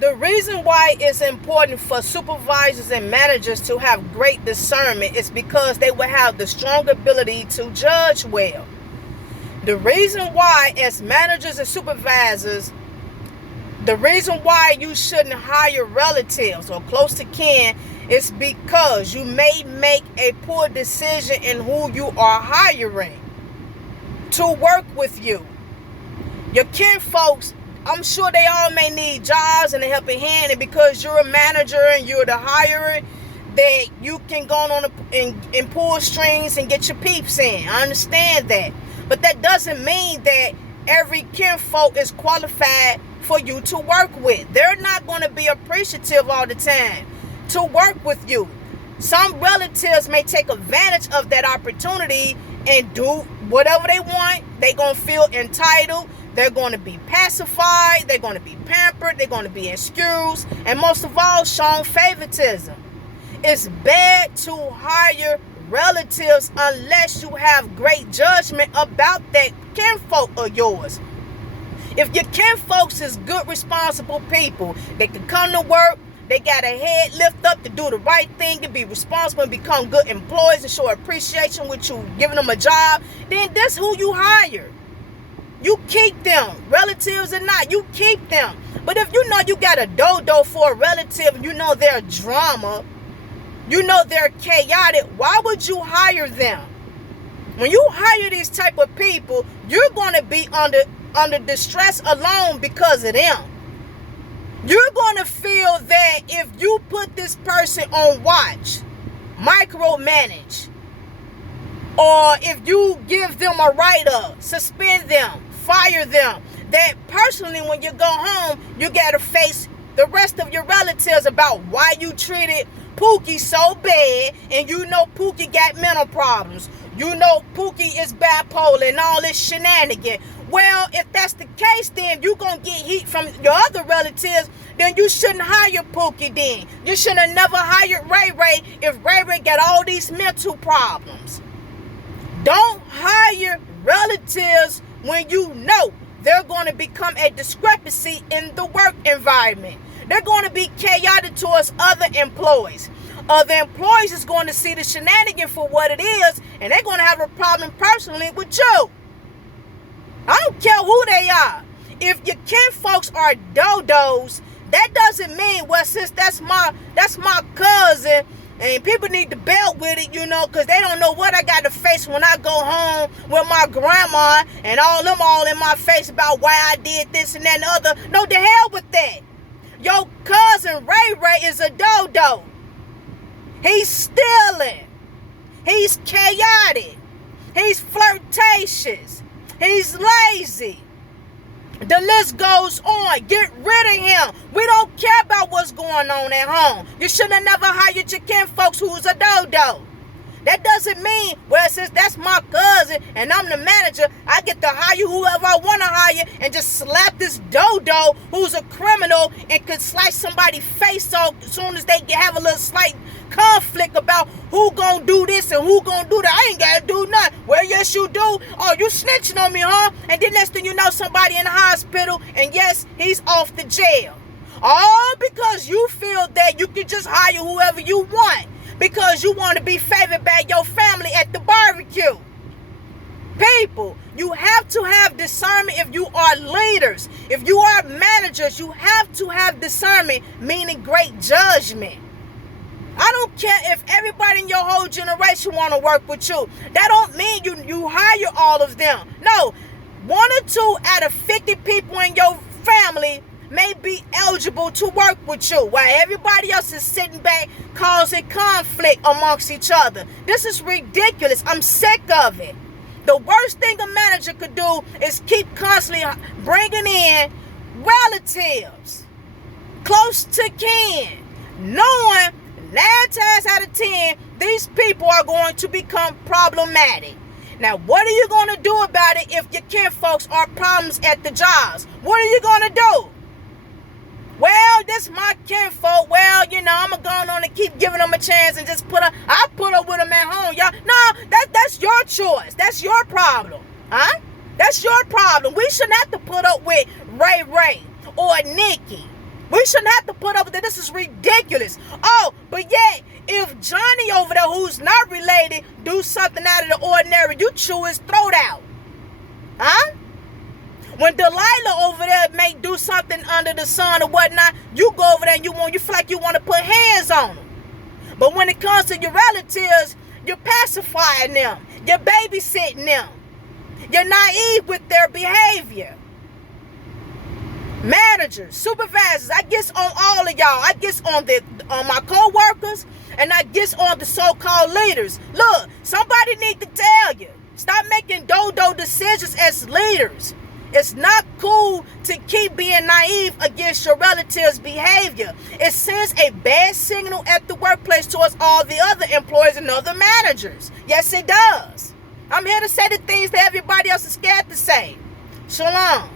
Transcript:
The reason why it's important for supervisors and managers to have great discernment is because they will have the strong ability to judge well. The reason why, as managers and supervisors, the reason why you shouldn't hire relatives or close to kin is because you may make a poor decision in who you are hiring to work with you. Your kinfolks, I'm sure they all may need jobs and a helping hand, and because you're a manager and you're the hirer, that you can go on and pull strings and get your peeps in. I understand that. But that doesn't mean that every kinfolk is qualified for you to work with. They're not going to be appreciative all the time to work with you. Some relatives may take advantage of that opportunity and do whatever they want. They're going to feel entitled. They're going to be pacified. They're going to be pampered. They're going to be excused. And most of all, shown favoritism. It's bad to hire relatives unless you have great judgment about that kinfolk of yours. If your kinfolks is good, responsible people, they can come to work, they got a head lift up to do the right thing and be responsible and become good employees and show appreciation with you giving them a job, then that's who you hire. You keep them, relatives or not, you keep them. But if you know you got a dodo for a relative and you know they're drama, you know they're chaotic, why would you hire them? When you hire these type of people, you're going to be under distress alone because of them. You're going to feel that if you put this person on watch, micromanage, or if you give them a write-up, suspend them, fire them, that personally when you go home, you got to face the rest of your relatives about why you treated Pookie so bad, and you know Pookie got mental problems. You know Pookie is bipolar and all this shenanigan. Well, if that's the case, then you're going to get heat from your other relatives. Then you shouldn't hire Pookie then. You should have never hired Ray Ray if Ray Ray got all these mental problems. Don't hire relatives when you know they're going to become a discrepancy in the work environment. They're going to be chaotic towards other employees. Other employees is going to see the shenanigan for what it is, and they're going to have a problem personally with you. I don't care who they are. If your kinfolks are dodos, that doesn't mean, well, since that's my cousin, and people need to belt with it, you know, because they don't know what I got to face when I go home with my grandma and all them all in my face about why I did this and that and the other. No, to hell with that. Your cousin Ray Ray is a dodo. He's stealing. He's chaotic. He's flirtatious. He's lazy. The list goes on. Get rid of him. We don't care about what's going on at home. You should have never hired your kinfolks who's a dodo. That doesn't mean, well, since that's my cousin and I'm the manager, I get to hire whoever I want to hire and just slap this dodo who's a criminal and could slice somebody's face off as soon as they have a little slight conflict about who gonna do this and who gonna do that. I ain't gotta do nothing. Well, yes, you do. Oh, you snitching on me, huh? And then next thing you know, somebody in the hospital, and yes, he's off to jail. All because you feel that you can just hire whoever you want because you want to be favored by your family at the barbecue. People, you have to have discernment if you are leaders. If you are managers, you have to have discernment, meaning great judgment. I don't care if everybody in your whole generation want to work with you. That don't mean you hire all of them. No, 1 or 2 out of 50 people in your family may be eligible to work with you, while everybody else is sitting back causing conflict amongst each other. This is ridiculous. I'm sick of it. The worst thing a manager could do is keep constantly bringing in relatives, close to kin, knowing 9 times out of 10, these people are going to become problematic. Now, what are you going to do about it if your kinfolks are problems at the jobs? What are you going to do? Well, this my kinfolk. Well, you know, I'm going to go on and keep giving them a chance and just I put up with them at home, y'all. No, that's your choice. That's your problem. Huh? That's your problem. We shouldn't have to put up with Ray Ray or Nikki We shouldn't have to put up with it. This is ridiculous. Oh, but yet, if Johnny over there, who's not related, do something out of the ordinary, you chew his throat out. Huh? When Delilah over there may do something under the sun or whatnot, you go over there and you feel like you want to put hands on them. But when it comes to your relatives, you're pacifying them. You're babysitting them. You're naive with their behavior. Managers, supervisors, I guess on all of y'all. I guess on my co-workers, and I guess on the so-called leaders. Look, somebody need to tell you. Stop making dodo decisions as leaders. It's not cool to keep being naive against your relatives' behavior. It sends a bad signal at the workplace towards all the other employees and other managers. Yes, it does. I'm here to say the things that everybody else is scared to say. Shalom.